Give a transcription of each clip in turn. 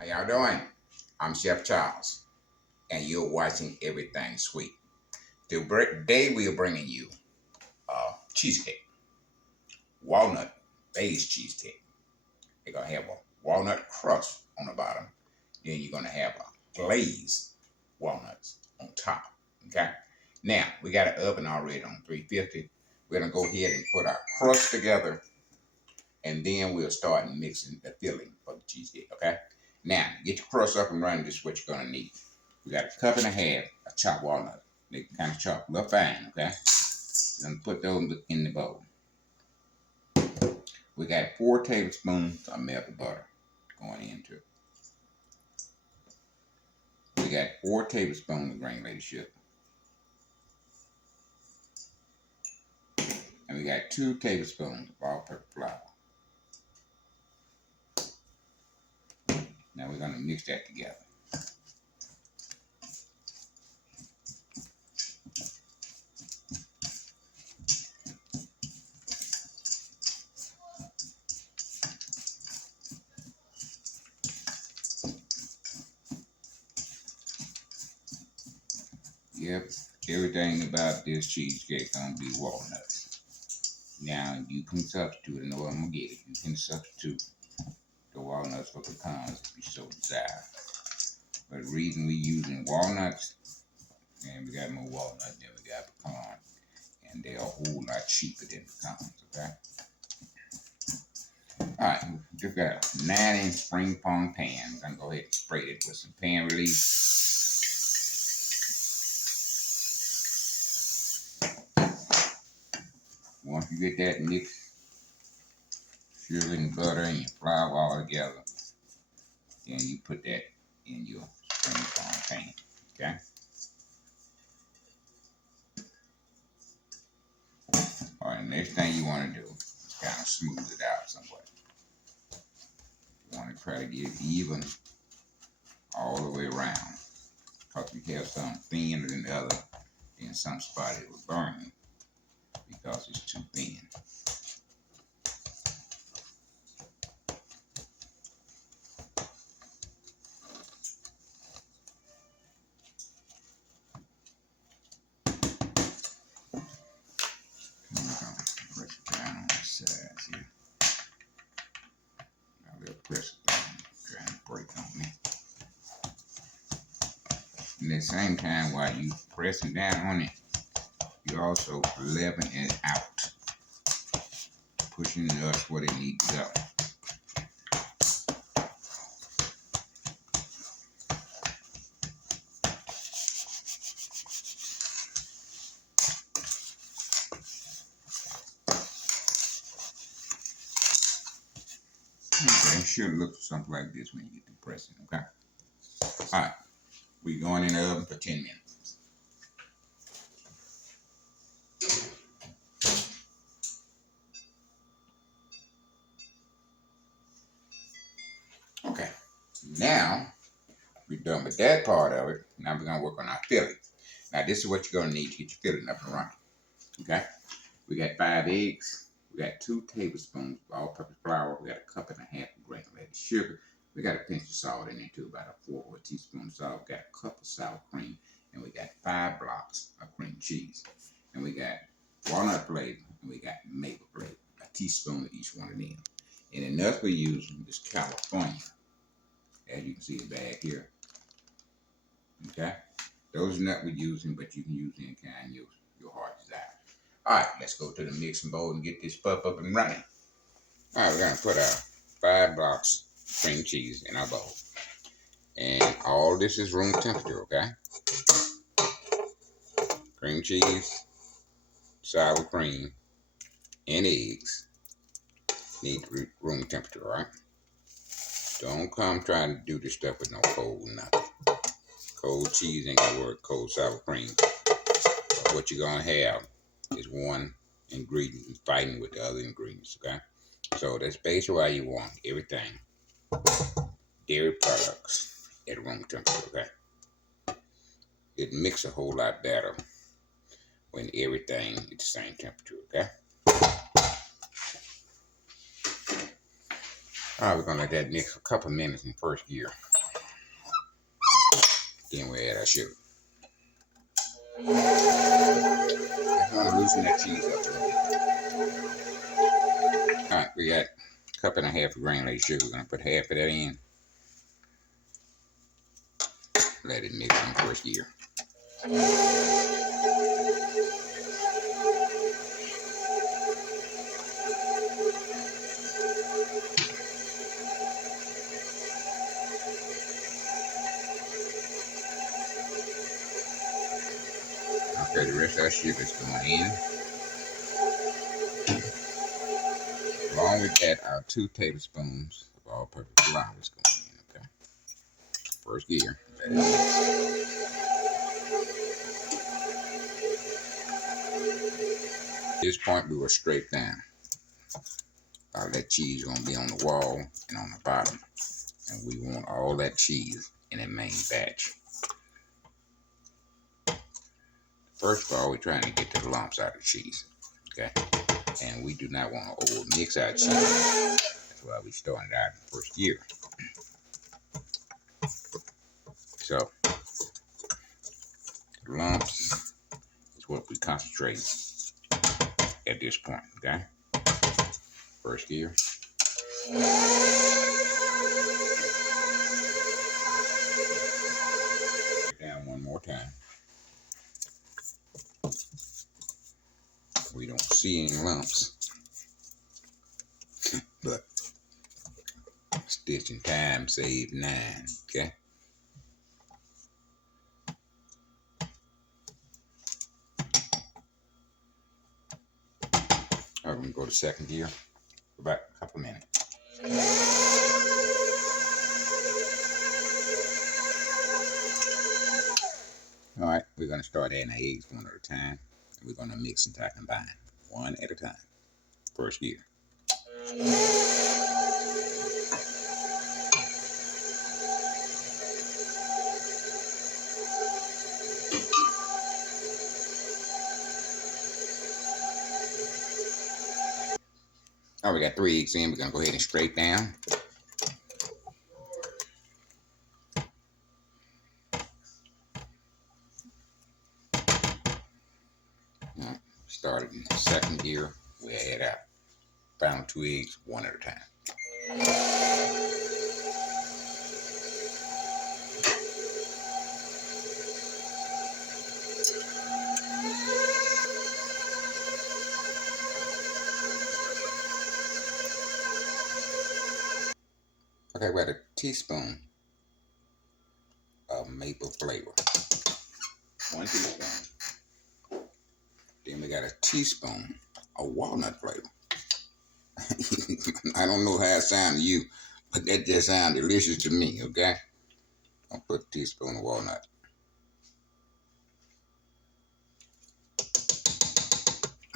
How y'all doing? I'm Chef Charles, and you're watching Everything Sweet. Today we are bringing you cheesecake, walnut based cheesecake. You're gonna have a walnut crust on the bottom. Then you're gonna have a glazed walnuts on top. Okay. Now we got an oven already on 350. We're gonna go ahead and put our crust together, and then we'll start mixing the filling for the cheesecake. Okay. Now get your crust up and running. This is what you're gonna need. We got a cup and a half of chopped walnut. They can kind of chop a little fine, okay? We're gonna put those in the bowl. We got 4 tablespoons of melted butter going into it. We got 4 tablespoons of granulated sugar. And we got 2 tablespoons of all-purpose flour. Now we're gonna mix that together. Yep, everything about this cheesecake gonna be walnuts. Now you can substitute, I know I'm gonna get it. You can substitute the walnuts for pecans if you so desire. But the reason we using walnuts, and we got more walnut than we got pecan, and they're a whole lot cheaper than pecans, okay? Alright, just got a 9-inch spring pong pan. I'm gonna go ahead and spray it with some pan relief. Once you get that mixed, sugar and butter and your flour all together, then you put that in your spring pong pan, okay? Alright, next thing you want to do is kind of smooth it out somewhat. You want to try to get it even all the way around. Because if you have some thinner than the other, then some spot it will burn because it's too thin. Press it down on the sides here. Now we'll press it down, trying to break on me. And at the same time, while you pressing down on it, you also leveling it out, pushing it up where it needs to go. Okay, it should look something like this when you get to pressing, okay? Alright, we're going in the oven for 10 minutes. Okay, now we're done with that part of it. Now we're gonna work on our filling. Now this is what you're gonna need to get your filling up and running. Okay, we got 5 eggs. We got 2 tablespoons of all-purpose flour. We got a cup and a half of granulated sugar. We got a pinch of salt in there too, about a 1/4 teaspoon of salt. We got a cup of sour cream, and we got 5 blocks of cream cheese. And we got walnut flavor, and we got maple flavor. A teaspoon of each one of them. And the nuts we're using is California, as you can see it back here. Okay, those nuts we're using, but you can use any kind your heart desire. All right, let's go to the mixing bowl and get this pup up and running. All right, we're gonna put our 5 blocks of cream cheese in our bowl, and all this is room temperature. Okay, cream cheese, sour cream, and eggs need room temperature. All right. Don't come trying to do this stuff with no cold nothing. Cold cheese ain't gonna work, cold sour cream. But what you're gonna have is one ingredient fighting with the other ingredients, okay? So that's basically why you want everything, dairy products at room temperature, okay? It mixes a whole lot better when everything is the same temperature, okay? All right, we're gonna let that mix for a couple minutes in first gear. Then we add our sugar. Just want to loosen that cheese up a little bit. Alright, we got a cup and a half of granulated sugar. We're going to put half of that in. Let it mix in first gear. Okay, the rest of our sugar is going in. Along with that, our 2 tablespoons of all-purpose flour is going in. Okay, first gear. Let it mix. At this point, we will scrape down. All that cheese is going to be on the wall and on the bottom, and we want all that cheese in that main batch. First of all, we're trying to get the lumps out of the cheese. Okay, and we do not want to over mix our cheese. That's why we started out in the first gear. So lumps is what we concentrate at this point. Okay, first gear. Down one more time. We don't see any lumps, but stitching time save 9. Okay. All right, we're gonna go to second gear for about a couple of minutes. All right, we're gonna start adding the eggs one at a time. We're gonna mix and combine one at a time. First gear. All right, we got 3 eggs in. We're gonna go ahead and scrape down. All right, started in the second gear. We add our final 2 eggs one at a time. Okay, we got a teaspoon of maple flavor. 1 teaspoon. Then we got a teaspoon of walnut flavor. I don't know how it sounds to you, but that just sounds delicious to me, okay? I'll put a teaspoon of walnut.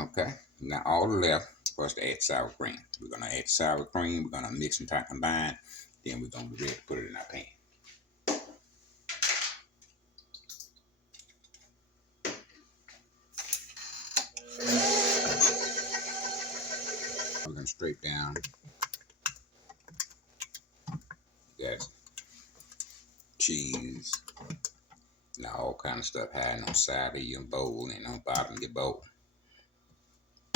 Okay, now all left for us to add sour cream. We're gonna add sour cream, we're gonna mix and combine, then we're gonna be ready to put it in our pan. We're gonna scrape down. Got cheese, and all kind of stuff hiding on side of your bowl and on bottom of your bowl.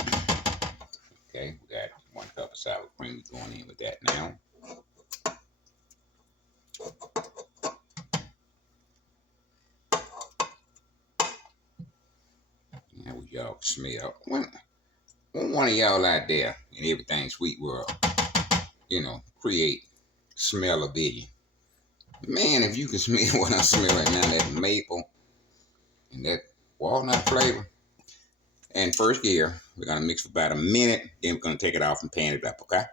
Okay, we got 1 cup of sour cream going in with that now. Now y'all can smell. When one of y'all out there in everything sweet world, create smell-o-vision. Man, if you can smell what I'm smelling now, that maple and that walnut flavor. And first gear, we're gonna mix for about a minute, then we're gonna take it off and pan it up, okay?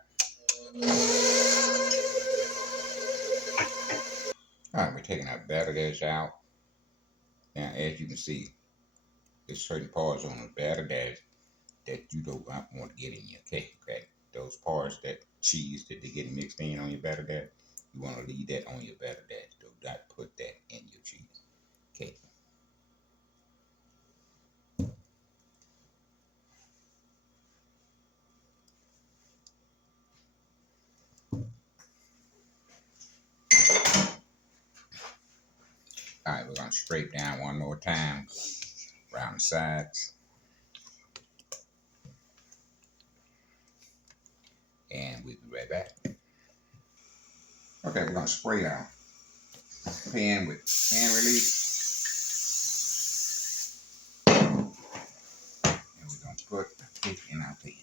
All right, we're taking our batter dish out. Now, as you can see, there's certain parts on the batter dish that you don't want to get in your cake, okay? Those parts, that cheese that they get mixed in on your batter dish, you want to leave that on your batter dish. Do not put that in your cheese cake. All right, we're gonna scrape down one more time around the sides, and we'll be right back. Okay, we're gonna spray our pan with pan relief, and we're gonna put the cake in our pan.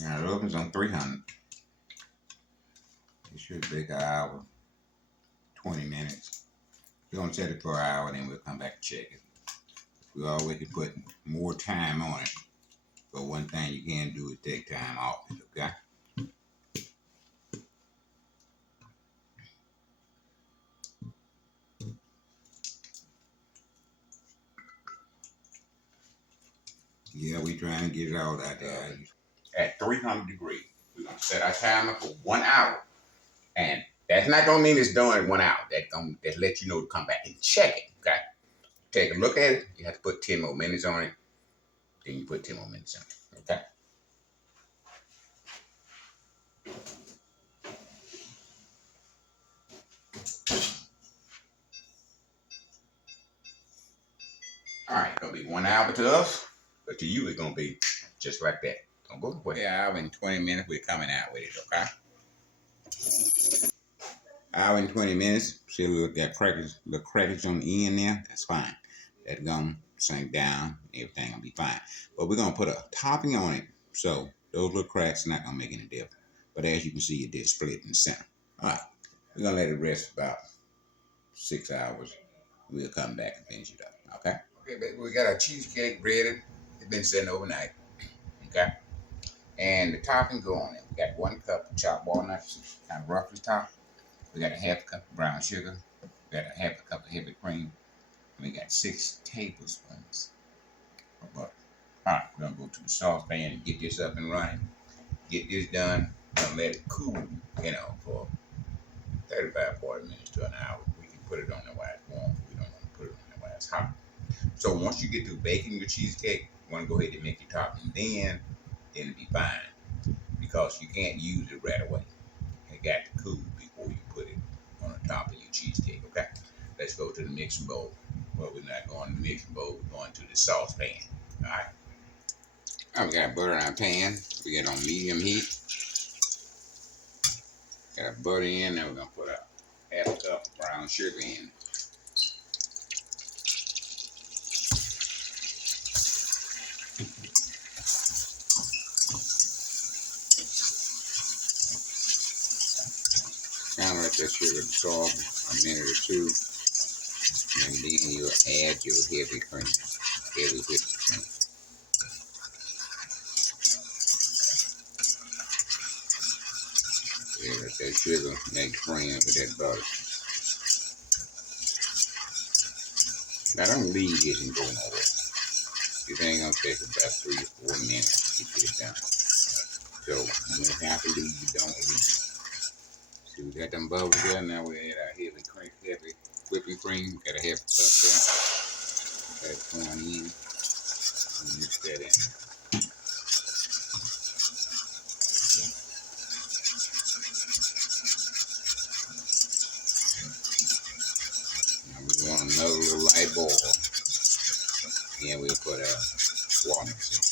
Now the oven's on 300. It should bake an hour, 20 minutes. We're gonna set it for an hour, then we'll come back and check it. We always can put more time on it, but one thing you can do is take time off it, okay? Yeah, we trying to get it all out there. At 300 degrees, we're gonna set our timer for 1 hour. And that's not gonna mean it's done in 1 hour. That's gonna let you know to come back and check it, okay? Take a look at it. You have to put 10 more minutes on it. Then you put 10 more minutes on it, okay? All right, gonna be 1 hour to us, but to you it's gonna be just like that. Don't go away. Yeah, hour and 20 minutes, we're coming out with it, okay? Hour and 20 minutes. See a little crackers on the end there. That's fine. That's gonna sink down. Everything gonna be fine. But we're gonna put a topping on it, so those little cracks are not gonna make any difference. But as you can see, it did split in the center. All right, we're gonna let it rest about 6 hours. We'll come back and finish it up. Okay. Okay, baby, we got our cheesecake ready. It's been sitting overnight. Okay. And the topping go on it. We got 1 cup of chopped walnuts, kind of roughly chopped. We got a half cup of brown sugar. We got a half a cup of heavy cream. And we got 6 tablespoons of butter. All right, we're gonna go to the saucepan and get this up and running. Get this done. We're gonna let it cool, for 35, 40 minutes to an hour. We can put it on there while it's warm. We don't want to put it on there while it's hot. So once you get through baking your cheesecake, you want to go ahead and make your topping. Then it'll be fine, because you can't use it right away. It got to cool before you put it on the top of your cheesecake, okay? Let's go to the mixing bowl. Well, we're not going to the mixing bowl. We're going to the saucepan, all right? All right, we got butter in our pan. We got on medium heat. Got our butter in. Now we're going to put a half a cup of brown sugar in. Kind of let that sugar dissolve a minute or two, and then you'll add your heavy cream, heavy whipped cream. Yeah, let that sugar make friends with that butter. Now don't leave this and go nowhere. This ain't gonna take about 3 or 4 minutes to get this done. So you don't have to leave, you don't leave. See, we got them bubbles there. Now we add our heavy whipping cream. Got a half a cup there. Got it pouring in. And mix that in. Now we want another little light boil. Then we'll put our walnuts in.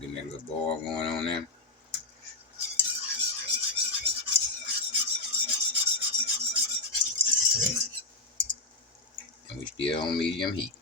Getting that little boil going on there. And we still on medium heat.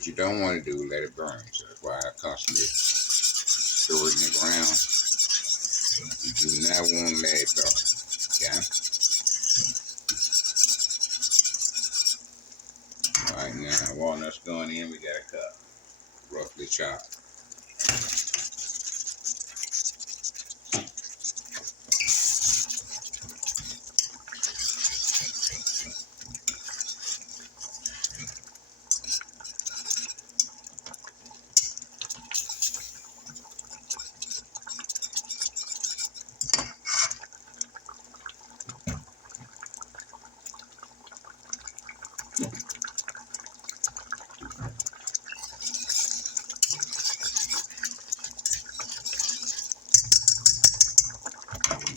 What you don't want to do is let it burn. So that's why I constantly stirring it around. You do not want to let it burn. Okay? Alright, now walnuts going in, we got a cup. Roughly chopped.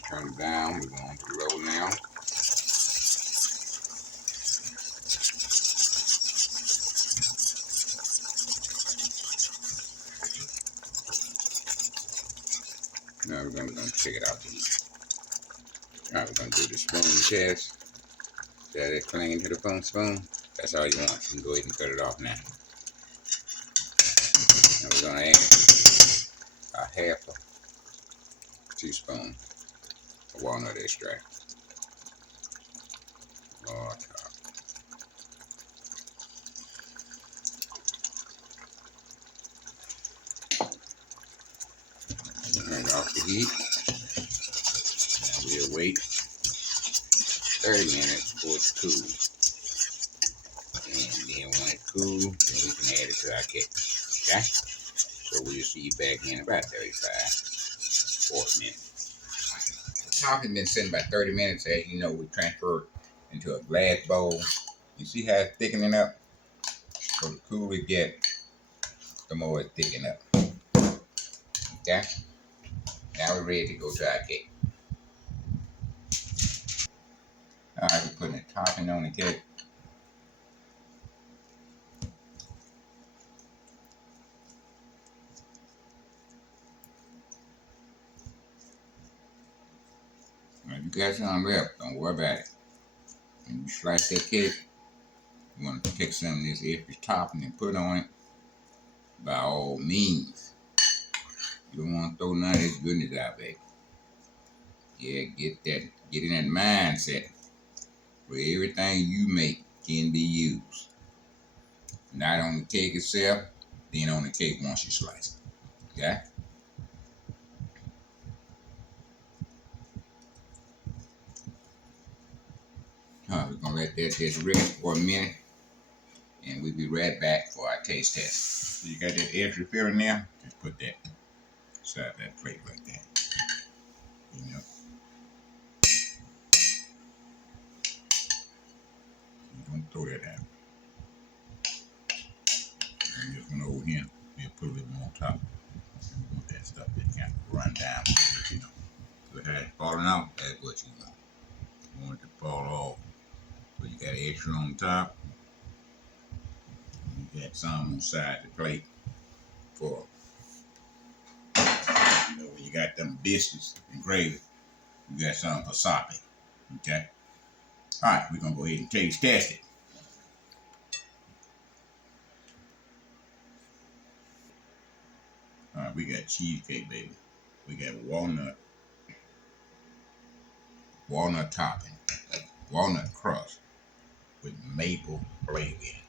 Turn it down, we're going to low now. Now we're going to take it out to heat. Alright, we're going to do the spoon test. That it clinging to the spoon. That's all you want. You can go ahead and cut it off now. Now we're going to add a half a teaspoon of walnut extract. On top. Turn it off the heat. Now we'll wait 30 minutes for it to cool. And then when it cools, then we can add it to our cake. Okay? So we'll see you back in about 35, 40 minutes. The top has been sitting about 30 minutes. As you know, we transfer it into a glass bowl. You see how it's thickening up? So the cooler it gets, the more it's thickening up. Okay? Now we're ready to go to our cake. Alright, we're putting the topping on the cake. If you got something left, don't worry about it. When you slice that cake, you want to take some of this extra topping and put on it. By all means. You don't want to throw none of this goodness out, baby. Yeah, get in that mindset where everything you make can be used. Not on the cake itself, then on the cake once you slice it. Okay? We're gonna let that just rest for a minute, and we'll be right back for our taste test. So you got that extra filling there? Just put that inside that plate like that. You know, you don't throw that out. And this one over here, we'll put a little more on top. We want that stuff that kind of run down, you know. So it has falling out, that's what you want. You want it to fall off. So you got extra on top. You got some inside the plate for, you know, when you got them biscuits and gravy, you got some for sopping. Okay? Alright, we're gonna go ahead and taste test it. Alright, we got cheesecake, baby. We got walnut topping, walnut crust with maple flavor in it.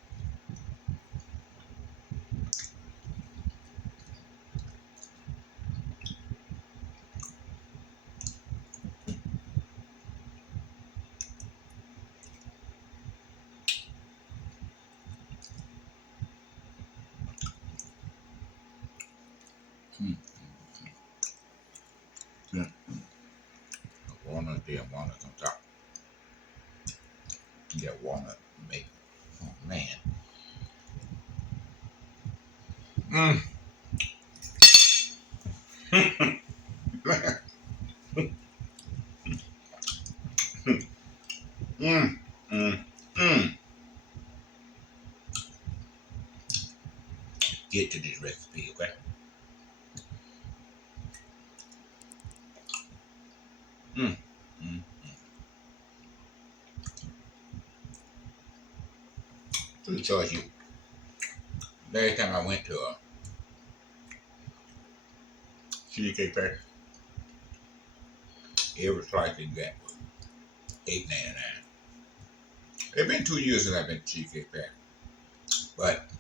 Yeah. Walnut there, walnuts on top. You got walnut maple. Oh man. Mmm. Mmm. Mmm. Mmm. Get to this recipe, okay? Mmm. Mmm. So the choice you Last time I went to a Cheesecake Factory, every slice they got was $8.99. It's been 2 years since I've been to Cheesecake Factory, but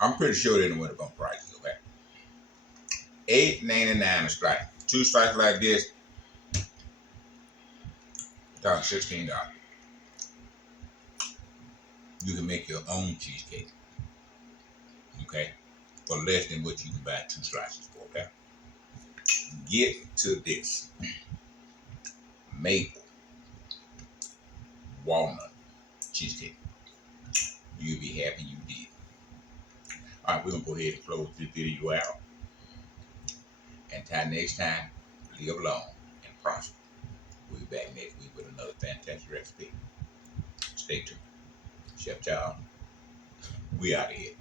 I'm pretty sure they didn't went up on prices. Okay, $8.99 a slice. Two slices like this, talking $16. You can make your own cheesecake. Okay, for less than what you can buy two slices for. Okay, get to this maple walnut cheesecake. You'll be happy you did. All right, we're gonna go ahead and close this video out. Until next time, live long and prosper. We'll be back next week with another fantastic recipe. Stay tuned. Chef Charles, we out of here.